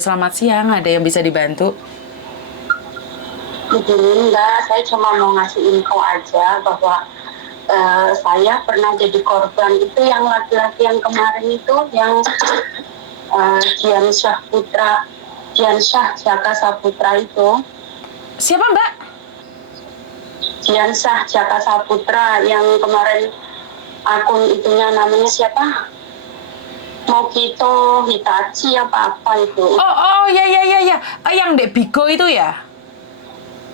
Selamat siang, ada yang bisa dibantu? Begini enggak, saya cuma mau ngasih info aja bahwa saya pernah jadi korban itu yang laki-laki yang kemarin itu yang Dian Syah Jaka Saputra itu. Siapa, Mbak? Dian Syah Jaka Saputra yang kemarin akun itunya namanya siapa? Mokito Hitachi apa-apa itu. Oh, ya, ya, ya, ya. Yang Dek Bigo itu ya?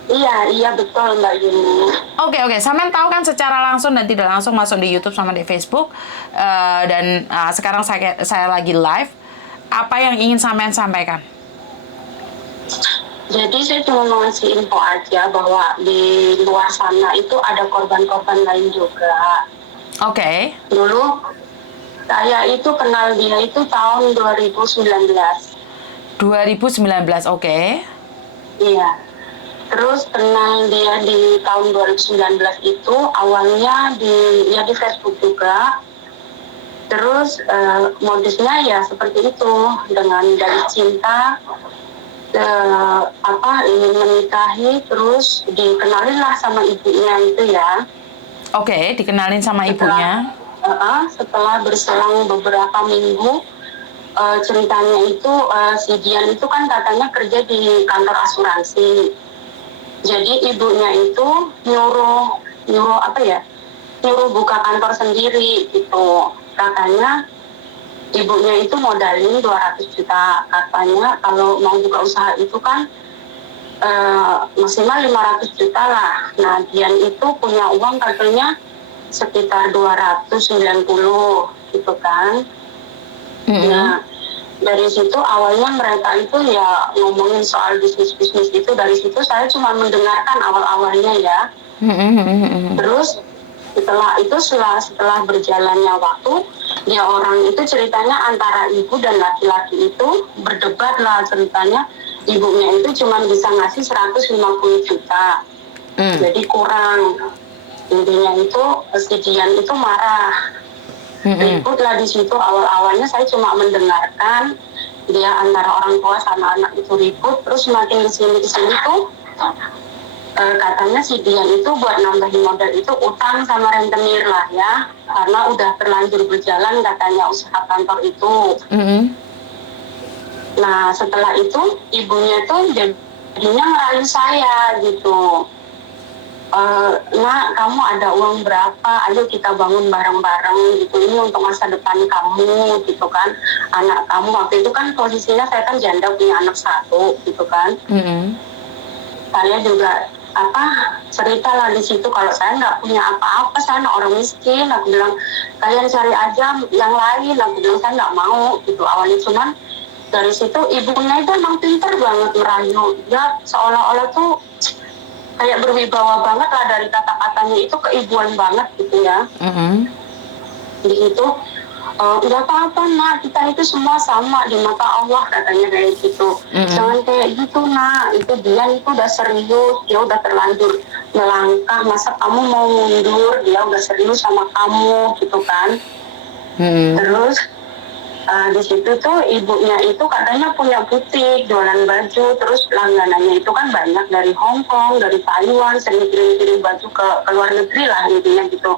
Iya, iya betul Mbak Yuni. Oke. Sampean tahu kan secara langsung dan tidak langsung masuk di YouTube sama di Facebook. Dan sekarang saya lagi live. Apa yang ingin sampean sampaikan? Jadi saya cuma mau ngasih info aja bahwa di luar sana itu ada korban-korban lain juga. Oke. Dulu saya itu kenal dia itu tahun 2019. 2019, oke. Iya. Terus kenal dia di tahun 2019 itu awalnya di Facebook juga. Terus modusnya ya seperti itu, dengan dari cinta ingin menikahi, terus dikenalin lah sama ibunya itu ya. Oke, dikenalin sama ibunya. Setelah berselang beberapa minggu, ceritanya itu si Dian itu kan katanya kerja di kantor asuransi. Jadi ibunya itu nyuruh nyuruh apa ya? Nyuruh buka kantor sendiri gitu. Katanya ibunya itu modalin 200 juta. Katanya kalau mau buka usaha itu kan maksimal 500 juta lah. Nah, Dian itu punya uang katanya sekitar 290 gitu kan. Nah, dari situ awalnya mereka itu ya ngomongin soal bisnis-bisnis itu. Dari situ saya cuma mendengarkan awal-awalnya ya. Terus setelah berjalannya waktu, dia orang itu ceritanya antara ibu dan laki-laki itu berdebat lah ceritanya. Ibunya itu cuma bisa ngasih 150 juta. Jadi kurang. Intinya itu si Dian itu marah. Ribut lah di situ. Awal-awalnya saya cuma mendengarkan dia antara orang tua sama anak itu ribut. Terus makin kesini tuh katanya si Dian itu buat nambahin modal itu utang sama rentenir lah ya, karena udah terlanjur berjalan katanya usaha kantor itu. Nah setelah itu ibunya tuh jadinya ngerayu saya gitu. Nak, kamu ada uang berapa? Ayo kita bangun bareng-bareng gitu. Ini untuk masa depan kamu gitu kan. Anak kamu waktu itu kan posisinya saya kan janda punya anak satu gitu kan. Saya juga cerita lah di situ kalau saya nggak punya apa-apa, saya anak orang miskin. Aku bilang kalian cari aja yang lain. Aku bilang saya nggak mau gitu awalnya. Cuman dari situ ibunya itu emang pinter banget merayu. Dia seolah-olah tuh kayak berwibawa banget lah, dari kata-katanya itu keibuan banget gitu ya. Di situ nggak apa-apa nak, kita itu semua sama di mata Allah katanya kayak gitu. Jangan kayak gitu nak, itu dia itu udah serius, dia udah terlanjur melangkah, masa kamu mau mundur, dia udah serius sama kamu gitu kan. Terus di situ tuh ibunya itu katanya punya butik jualan baju, terus langganannya itu kan banyak dari Hong Kong, dari Taiwan, sering kirim-kirim baju ke luar negeri lah intinya gitu.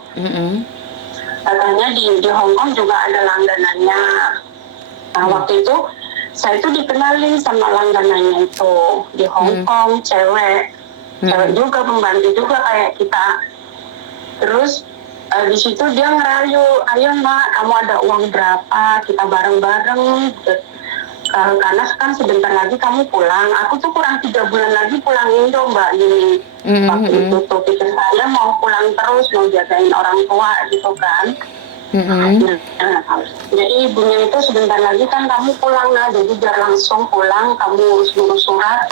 Katanya di Hong Kong juga ada langganannya. Nah waktu itu saya itu dikenalin sama langganannya itu di Hong Kong, cewek juga, pembantu juga kayak kita. Terus di situ dia ngerayu, ayo mbak, kamu ada uang berapa, kita bareng-bareng. Karena kan sebentar lagi kamu pulang, aku tuh kurang 3 bulan lagi pulang Indo mbak ini. Waktu itu tuh pikir saya mau pulang terus, mau jagain orang tua gitu kan. Jadi ibunya itu sebentar lagi kan kamu pulang lah, jadi biar langsung pulang, kamu urus-urus surat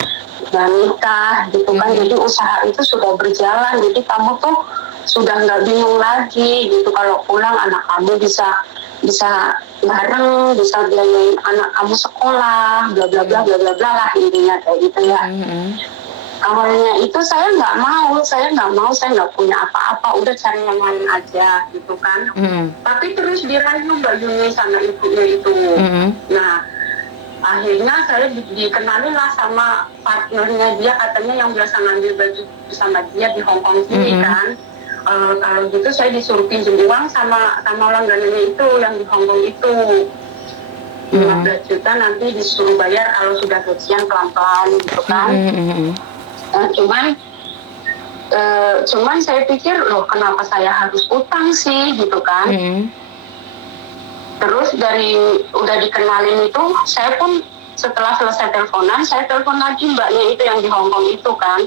dan nikah gitu kan. Jadi usaha itu sudah berjalan, jadi kamu tuh sudah nggak bingung lagi gitu, kalau pulang anak kamu bisa bareng, bisa biayain anak kamu sekolah, bla bla bla bla bla bla lah intinya kayak gitu ya. Awalnya itu saya nggak mau, saya nggak punya apa-apa, udah cari yang lain aja gitu kan. Tapi terus dirayu Mbak Yuni sama ibunya itu. Nah Akhirnya saya dikenalin lah sama partnernya dia, katanya yang biasa ngambil baju sama dia di Hong Kong sini kan. Kalau gitu saya disuruh pinjam uang sama langganannya itu yang di Hong Kong itu. 15 juta nanti disuruh bayar kalau sudah gajian pelan-pelan gitu kan. Cuman saya pikir, loh kenapa saya harus utang sih gitu kan. Terus udah dikenalin itu, saya pun setelah selesai teleponan, saya telepon lagi mbaknya itu yang di Hong Kong itu kan.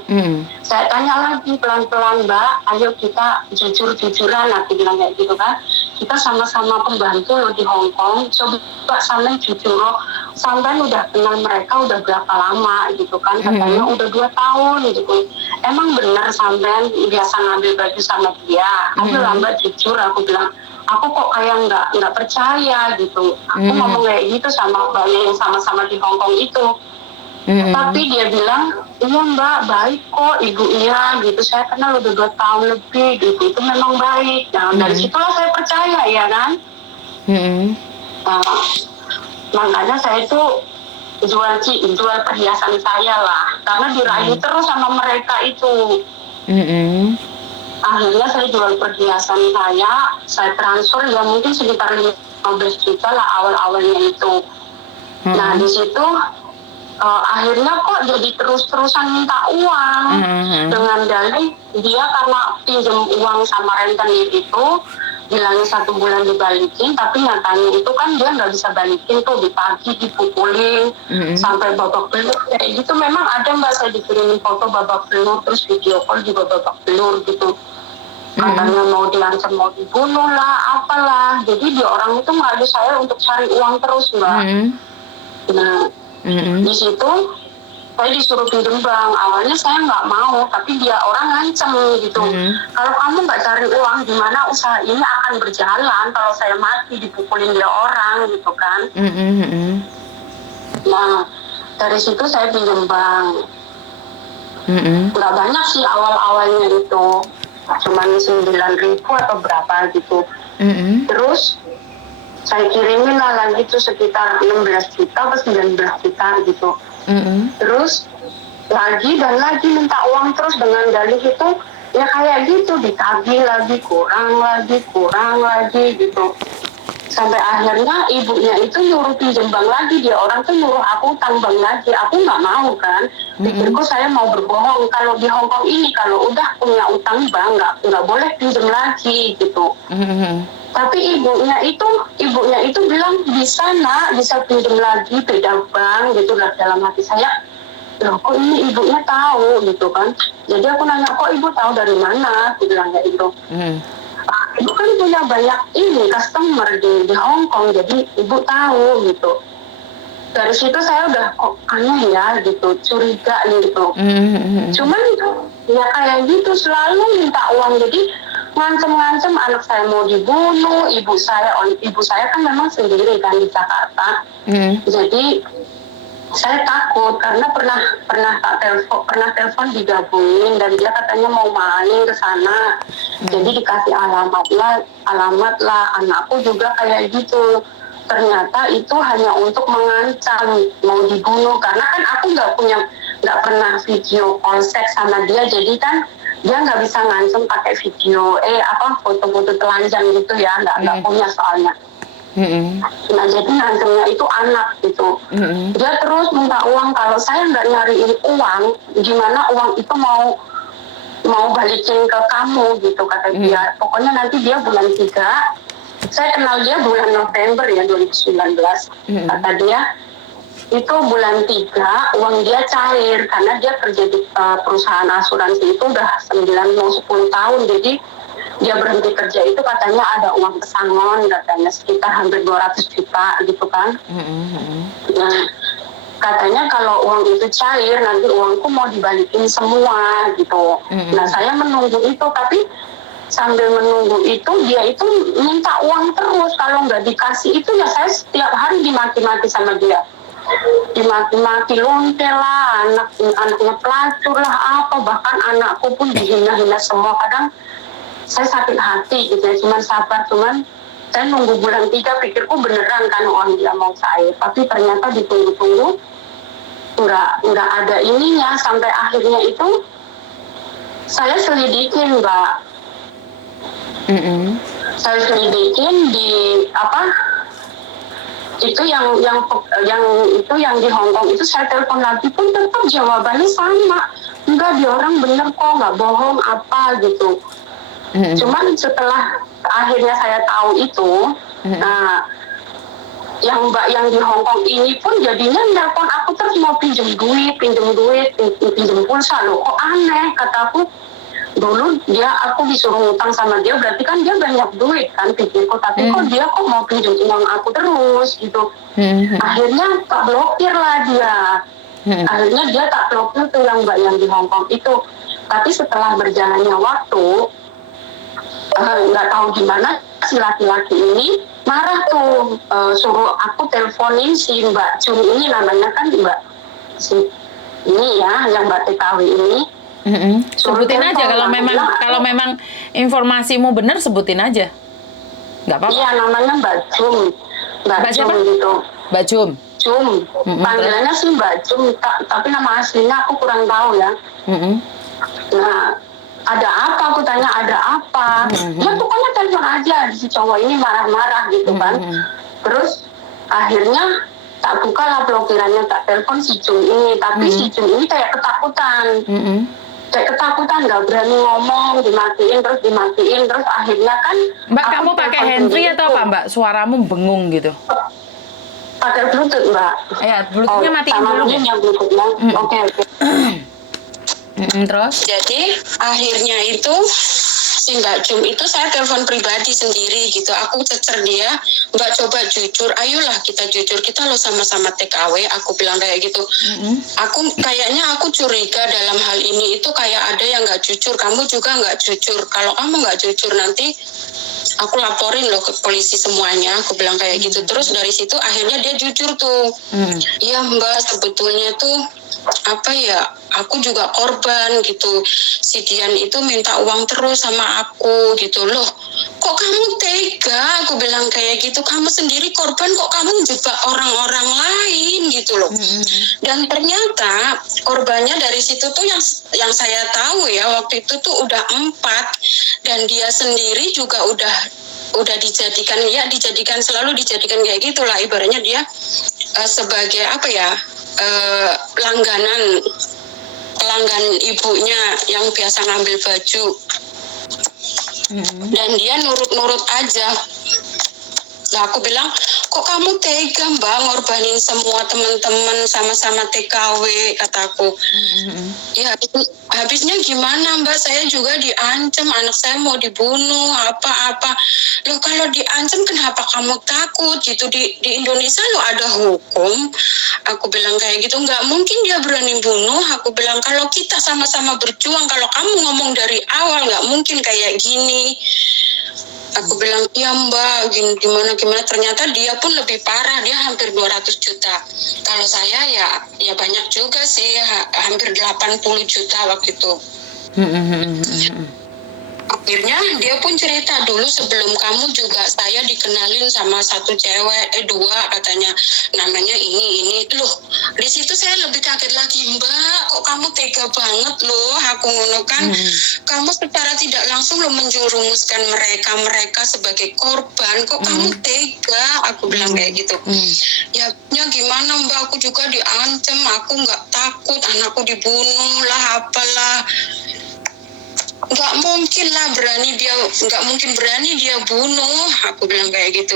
Saya tanya lagi pelan-pelan, Mbak, ayo kita jujur-jujuran, aku bilang kayak gitu kan. Kita sama-sama pembantu loh di Hong Kong, coba sampean jujur loh, sampean udah kenal mereka udah berapa lama gitu kan. Katanya udah 2 tahun gitu. Emang benar sampean biasa ngambil baju sama dia? Ayo lah Mbak jujur, aku bilang. Aku kok kayak nggak percaya gitu. Aku ngomong kayak gitu sama mbaknya yang sama-sama di Hong Kong itu. Tapi dia bilang, iya mbak, baik kok ibunya gitu. Saya kenal udah 2 tahun lebih gitu. Itu memang baik. Nah dari situlah saya percaya ya kan. Nah, makanya saya itu jual perhiasan saya lah. Karena dirayu terus sama mereka itu. Akhirnya saya jual perhiasan saya transfer ya mungkin sekitar 15 juta lah awal-awalnya itu. Nah di situ akhirnya kok jadi terus-terusan minta uang dengan dalih dia karena pinjam uang sama rentenir itu bilangnya 1 bulan dibalikin, tapi nyatanya itu kan dia nggak bisa balikin tuh, ditagih, dipukulin sampai babak belur kayak gitu. Memang ada mbak, saya dikirimin foto babak belur, terus video call juga babak belur gitu. Katanya mau diancam, mau dibunuh lah, apalah. Jadi dia orang itu ngadu saya untuk cari uang terus mbak. Nah di situ saya disuruh pinjam bank. Awalnya saya nggak mau, tapi dia orang ngancem gitu. Kalau kamu nggak cari uang, gimana usaha ini akan berjalan? Kalau saya mati dipukulin dia orang gitu kan. Nah dari situ saya pinjam bank. Nggak banyak sih awal-awalnya itu, cuman 9.000 atau berapa gitu. Terus saya kirimin lah lagi tuh sekitar 16 juta atau 19 juta gitu. Terus lagi dan lagi minta uang terus dengan dalih itu ya kayak gitu, ditagih lagi, kurang lagi gitu. Sampai akhirnya ibunya itu nyuruh pinjam bank lagi, dia orang tuh nyuruh aku utang bank lagi. Aku nggak mau kan, pikirku saya mau berbohong. Kalau di Hong Kong ini kalau udah punya utang bank nggak boleh pinjam lagi gitu. Tapi ibunya itu bilang bisa nak, bisa pinjam lagi, beda bank gitu lah. Dalam hati saya, loh kok ini ibunya tahu gitu kan. Jadi aku nanya, kok ibu tahu dari mana? Aku bilang kayak gitu. Ibu kan punya banyak customer di Hong Kong, jadi ibu tahu gitu. Dari situ saya udah kok aneh ya gitu, curiga gitu. Cuman ya kayak gitu selalu minta uang, jadi ngancem-ngancem anak saya mau dibunuh, ibu saya kan memang sendiri kan di Jakarta. Jadi saya takut karena pernah telepon digabungin dan dia katanya mau main ke sana. Jadi dikasih alamat lah anakku juga kayak gitu. Ternyata itu hanya untuk mengancam mau dibunuh, karena kan aku nggak pernah video call seks sama dia, jadi kan dia nggak bisa ngancem pakai video foto-foto telanjang gitu ya, nggak punya soalnya. Nah jadi ngancemnya itu anak gitu. Dia terus minta uang, kalau saya nggak nyariin uang, gimana uang itu mau balikin ke kamu gitu kata dia. Pokoknya nanti dia bulan 3, saya kenal dia bulan November ya 2019. Kata dia itu bulan 3 uang dia cair karena dia kerja di perusahaan asuransi itu udah 9 mau 10 tahun. Jadi dia berhenti kerja itu katanya ada uang pesangon, katanya sekitar hampir 200 juta gitu kan. Nah katanya kalau uang itu cair nanti uangku mau dibalikin semua gitu. Nah saya menunggu itu, tapi sambil menunggu itu dia itu minta uang terus. Kalau nggak dikasih itu ya saya setiap hari dimaki-maki sama dia, dimaki-maki, lonte lah, anaknya pelacur lah apa, bahkan anakku pun dihina-hina semua. Kadang saya sakit hati gitu ya, cuman sabar, cuman Saya nunggu bulan 3, pikirku beneran kan uang dia mau cair, tapi ternyata ditunggu-tunggu nggak ada ininya, sampai akhirnya itu saya selidikin Mbak. Saya selidikin di apa itu yang itu yang di Hong Kong itu, saya telepon lagi pun tetap jawabannya sama, enggak dia orang bener kok, nggak bohong apa gitu. Cuman setelah akhirnya saya tahu itu, nah yang Mbak yang di Hong Kong ini pun jadinya nelpon aku terus mau pinjem duit, pinjem pulsa. Loh kok aneh, kataku. Dulu aku disuruh ngutang sama dia, berarti kan dia banyak duit kan, pikirku, tapi kok dia kok mau pinjem uang aku terus gitu. Akhirnya tak blokir lah dia. Akhirnya dia tak blokir tuh yang Mbak yang di Hong Kong itu. Tapi setelah berjalannya waktu, nggak tahu gimana si laki-laki ini marah tuh, suruh aku teleponin si Mbak Jun ini, namanya kan Mbak si ini ya, yang Mbak TKW ini. Sebutin aja kalau memang informasimu benar, sebutin aja, nggak apa-apa. Iya, namanya Mbak Jum, Mbak Jum gitu. Mbak Jum. Panggilannya sih Mbak Jum, tapi nama aslinya aku kurang tahu ya. Nah, ada apa? Aku tanya ada apa? Ya pokoknya telepon aja. Si cowok ini marah-marah gitu kan. Terus akhirnya tak buka lah blokirannya, tak telepon si Jun ini. Tapi si Jun ini kayak ketakutan. Kayak ketakutan, nggak berani ngomong, dimatiin terus akhirnya kan. Mbak, kamu pakai handfree atau apa Mbak? Suaramu bengung gitu. Pakai Bluetooth Mbak. Ya, Bluetoothnya matiin dulu deh. Bluetoothnya. Oke. Terus? Jadi akhirnya itu si Mbak Jum itu saya telepon pribadi sendiri gitu. Aku cecer dia, Mbak coba jujur, ayolah kita jujur, kita lo sama-sama TKW. Aku bilang kayak gitu. Kayaknya aku curiga dalam hal ini itu kayak ada yang nggak jujur. Kamu juga nggak jujur. Kalau kamu nggak jujur nanti aku laporin loh ke polisi semuanya. Aku bilang kayak gitu. Terus dari situ akhirnya dia jujur tuh. Iya Mbak, sebetulnya tuh apa ya, aku juga korban gitu. Si Dian itu minta uang terus sama aku gitu. Loh kok kamu tega, aku bilang kayak gitu, kamu sendiri korban kok kamu menjebak orang-orang lain gitu loh. Dan ternyata korbannya dari situ tuh yang saya tahu ya waktu itu tuh udah 4, dan dia sendiri juga udah dijadikan selalu dijadikan kayak gitulah, ibaratnya dia sebagai apa ya, pelanggan ibunya yang biasa ngambil baju. Dan dia nurut aja. Nah aku bilang, kok kamu tega Mbak ngorbanin semua teman-teman sama-sama TKW, kataku. Ya habisnya gimana Mbak, saya juga diancam, anak saya mau dibunuh apa-apa. Loh kalau diancam kenapa kamu takut gitu, di Indonesia lo ada hukum. Aku bilang kayak gitu, nggak mungkin dia berani bunuh. Aku bilang kalau kita sama-sama berjuang, kalau kamu ngomong dari awal nggak mungkin kayak gini. Aku bilang, iya Mbak, gimana, ternyata dia pun lebih parah, dia hampir 200 juta. Kalau saya ya banyak juga sih, hampir 80 juta waktu itu. Akhirnya dia pun cerita, dulu sebelum kamu juga saya dikenalin sama satu cewek, 2 katanya, namanya ini. Loh, di situ saya lebih kaget lagi, Mbak, kok kamu tega banget loh, aku ngono kan. Kamu secara tidak langsung lo menjerumuskan mereka sebagai korban, kok kamu tega, aku bilang kayak gitu. Ya gimana Mbak, aku juga diancam, aku nggak takut anakku dibunuh lah apalah. Nggak mungkin berani dia bunuh, aku bilang kayak gitu.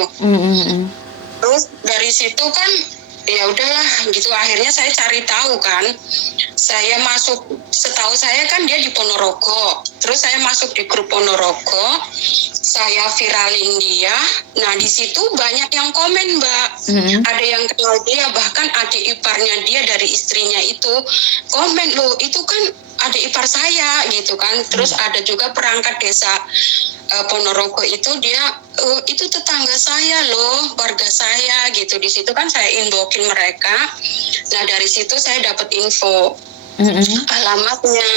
Terus dari situ kan ya udahlah gitu, akhirnya saya cari tahu kan, saya masuk, setahu saya kan dia di Ponorogo, terus saya masuk di grup Ponorogo, saya viralin dia. Nah di situ banyak yang komen Mbak, ada yang kenal dia, bahkan adik iparnya dia dari istrinya itu komen, loh itu kan adik ipar saya gitu kan. Terus ada juga perangkat desa Ponorogo itu, dia itu tetangga saya loh, warga saya gitu. Di situ kan saya inboxin mereka. Nah dari situ saya dapat info alamatnya,